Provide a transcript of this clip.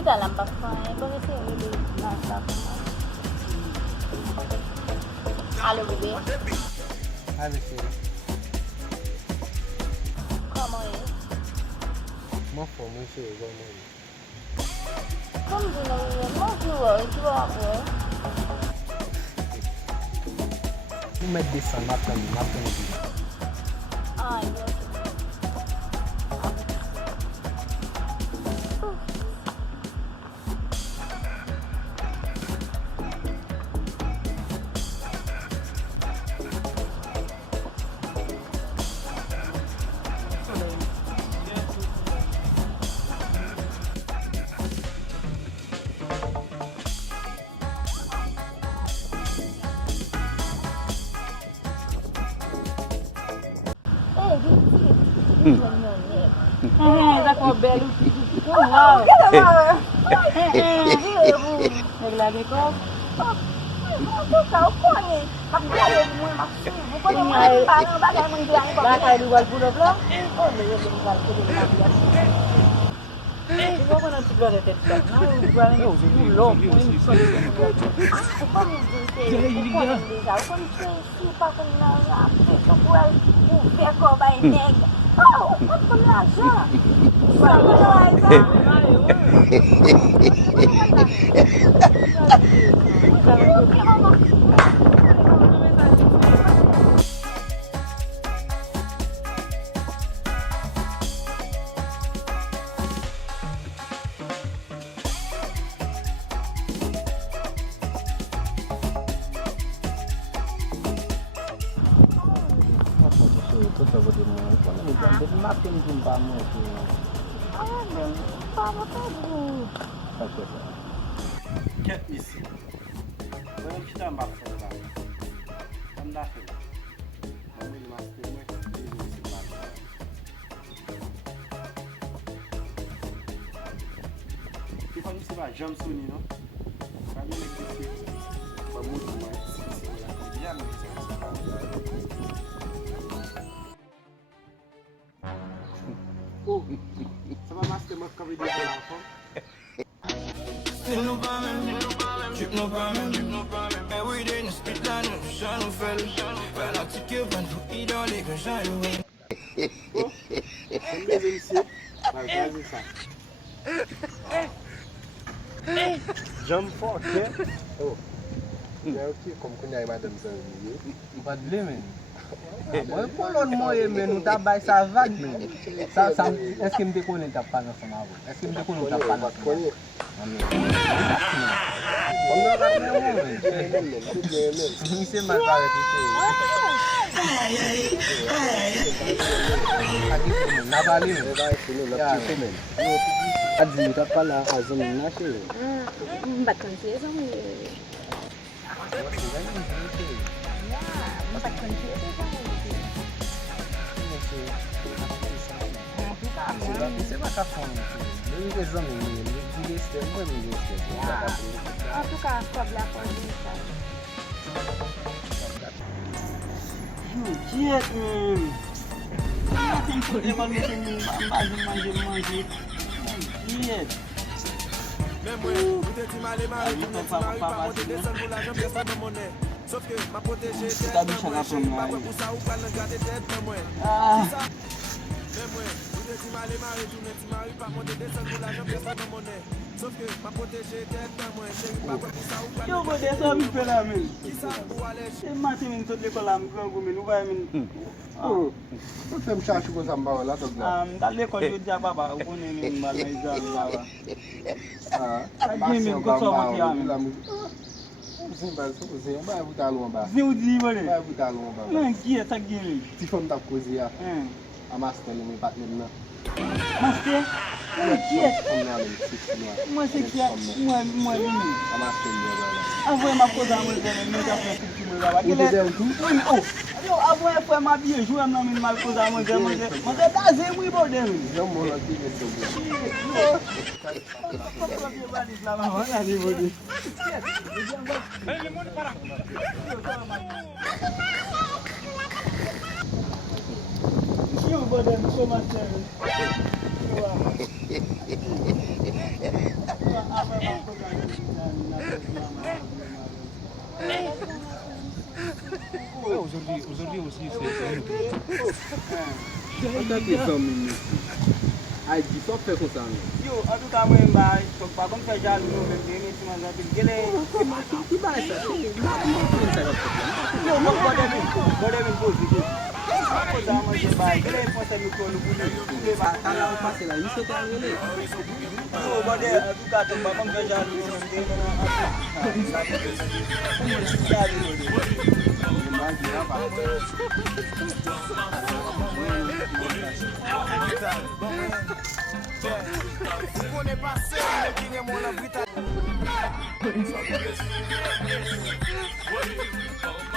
Kita lang bakfanya kasi hindi nasa Halo bebe. Halo sir. Como es? Mo for mo sir go mo. Como de no mo juo ako. You met this on nothing. Ay, Dios. Ako belo. Wow. Naglagay ko. Bakal luar pura pula. Oh, dia luar pura pula. Ikaw ko na sigla de tetap. Na buwan ni ulo. Natin jumpa mo itu. Paano tayo? Okay sir. Get ici. Bueno, kita mbak sa anda fe. Kami master mo di sa Di fa ni ba jam suni no? Kami nagtisi. Ba mo mo ya mi sa. Sama master mo kami di sa Still no problem, trip no problem. Every day in the street line, no shine no fell. Well, I took you and put it all like a shine away. Jump for okay? Oh. Ya okay comme kunyai madame zanmi. Pas de limite. Moi pour l'autre moyen mais nous t'a bail ça vague mais ça est-ce que me te connais t'a pas dans son avo? Est-ce que me te connais t'a pas dans son avo? On a pas même. C'est ma caractère. Nabali no vai sino na payment. Adi ta pala azum na ke. Batang siya sa mo. Batang siya sa mo. Você vai ficar fome. Eu examine, ele disse que não é meu Ah, tu ka kobla ko din sa. Jet man. Tem problema no manger. Jet. Même moi, vous êtes mal et mal, vous êtes mal, pas monter descendre pour l'argent, personne ne monnaie. Sauf que ma protégée, c'est pas pour ça ou pas le garder tête, même moi. Même moi, vous êtes mal et mal, vous êtes mal, pas monter descendre pour l'argent, personne ne monnaie. Sauf que ma protégée, tête, même moi, chérie, pas pour ça ou pas le Yo go desa mi pela min. E mati min tot l'école am go min, ou va min. Oh, você me chacha com samba lá do lado. Dans l'école yo dia baba, o ne min mal na izam baba. Ah, Min ko so ma ti am. Zimba, você vai botar lomba. Ziu di bale. Vai botar lomba. Nan ki ta gimi. Se for da coisa ya, a master ele me bate na. Master, qui est? Moi c'est qui est? Moi, a master ele agora. Avouez ma cause à moi, je vais faire ce que tu veux là. Ele deu tudo. Yo, avouez foi ma bien jouer non min mal cause à moi, je vais dazer oui bordel. Eu moro aqui nesse lugar. Yo, bordel, como assim? Aujourd'hui aussi, c'est Quand tu es zanmi, ay di só fait comme ça. Yo, en tout cas, moi, je ne pas comme ça, j'ai nous même des médecins dans la ville. Qui va ça? Yo, moi, je positif. Akoz a manje bay, gele yon fonse mi kon nou pou nou ba. Ta la ou passe là, il se t'a relé. Yo, bode, en tout cas, ton ba kom ke jan nou men den nan Thank you.